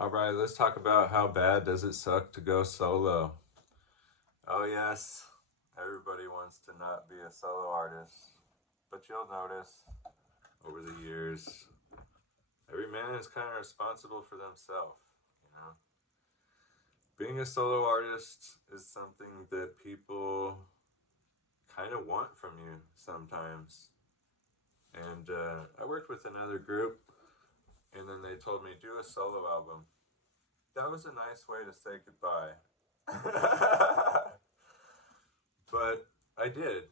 All right, let's talk about how bad does it suck to go solo. Oh, yes, everybody wants to not be a solo artist, but you'll notice over the years, every man is kind of responsible for themselves, you know. Being a solo artist is something that people kind of want from you sometimes. And I worked with another group, and then they told me, do a solo album. That was a nice way to say goodbye. But I did,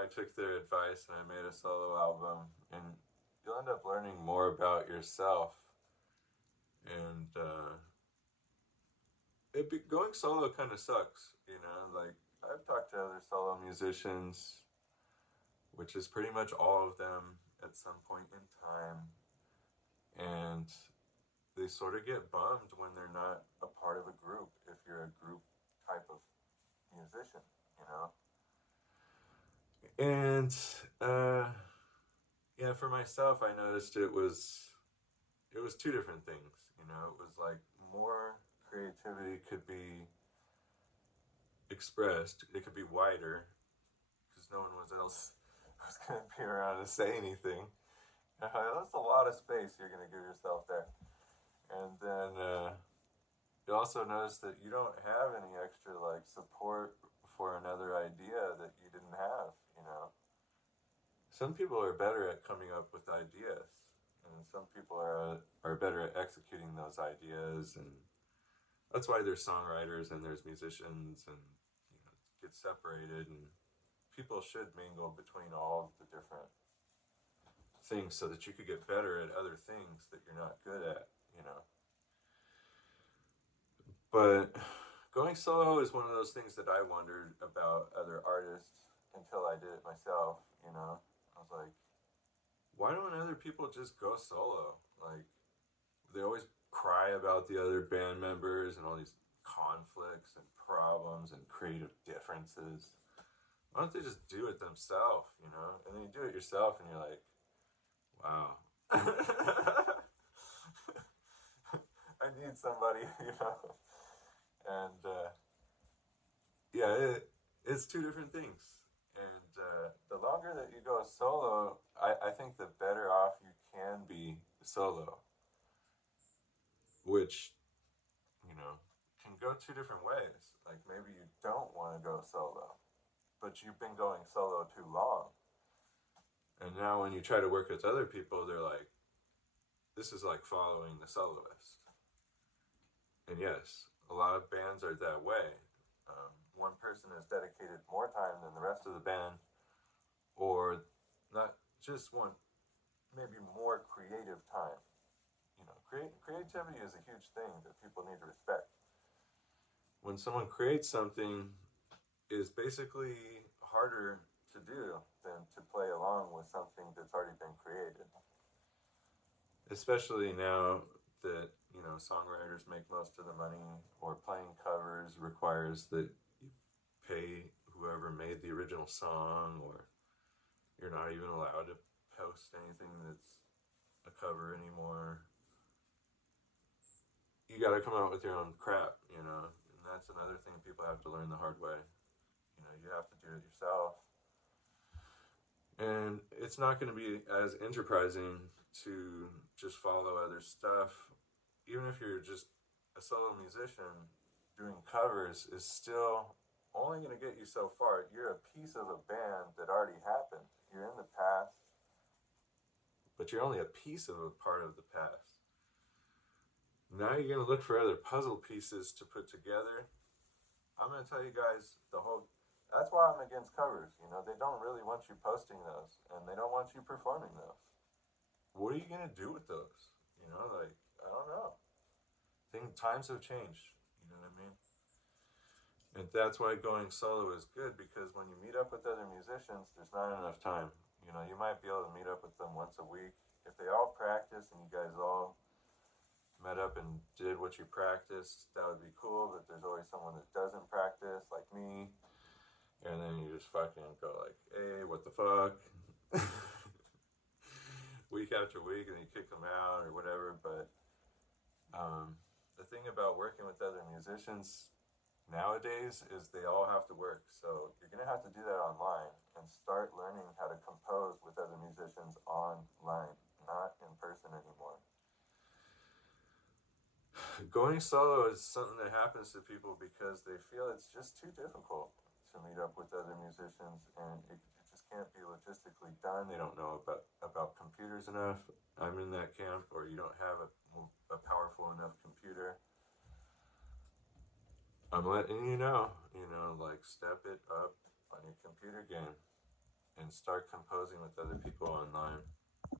I took their advice and I made a solo album. And you'll end up learning more about yourself. And going solo kind of sucks, Like, I've talked to other solo musicians, which is pretty much all of them at some point in time. And they sort of get bummed when they're not a part of a group if you're a group type of musician, you know? And yeah, for myself, I noticed it was two different things. It was like more creativity could be expressed. It could be wider because no one else was going to be around to say anything. That's a lot of space you're going to give yourself there. And then you also notice that you don't have any extra like support for another idea that you didn't have. Some people are better at coming up with ideas, and some people are better at executing those ideas, and that's why there's songwriters and there's musicians, and it gets separated, and people should mingle between all of the different things so that you could get better at other things that you're not good at. But going solo is one of those things that I wondered about other artists until I did it myself. I was like, why don't other people just go solo? Like, they always cry about the other band members and all these conflicts and problems and creative differences. Why don't they just do it themselves? And then you do it yourself and you're like, wow. I need somebody. And yeah, it's two different things. And the longer that you go solo, I think the better off you can be solo, which, can go two different ways. Like maybe you don't want to go solo, but you've been going solo too long. And now when you try to work with other people, they're like, this is like following the soloist. And yes, a lot of bands are that way. One person has dedicated more time than the rest of the band, or not just one, maybe more creative time. Creativity is a huge thing that people need to respect. When someone creates something, is basically harder to do than to play along with something that's already been created. Especially now that, songwriters make most of the money, or playing covers requires that you pay whoever made the original song, or you're not even allowed to post anything that's a cover anymore. You got to come out with your own crap. And that's another thing people have to learn the hard way. You have to do it yourself. And it's not going to be as enterprising to just follow other stuff. Even if you're just a solo musician, doing covers is still only going to get you so far. You're a piece of a band that already happened. You're in the past, but you're only a piece of a part of the past. Now you're going to look for other puzzle pieces to put together. I'm going to tell you guys that's why I'm against covers. They don't really want you posting those, and they don't want you performing those. What are you going to do with those? Like, I don't know. I think times have changed. You know what I mean? And that's why going solo is good, because when you meet up with other musicians, there's not enough time. You might be able to meet up with them once a week. If they all practice and you guys all met up and did what you practiced, that would be cool. But there's always someone that doesn't practice, like me. And then you just fucking go like, hey, what the fuck? Week after week, and you kick them out or whatever. But the thing about working with other musicians nowadays is they all have to work. So you're going to have to do that online and start learning how to compose with other musicians online, not in person anymore. Going solo is something that happens to people because they feel it's just too difficult to meet up with other musicians, and it just can't be logistically done. They don't know about computers enough. I'm in that camp, or you don't have a powerful enough computer. I'm letting you know, like step it up on your computer game and start composing with other people online.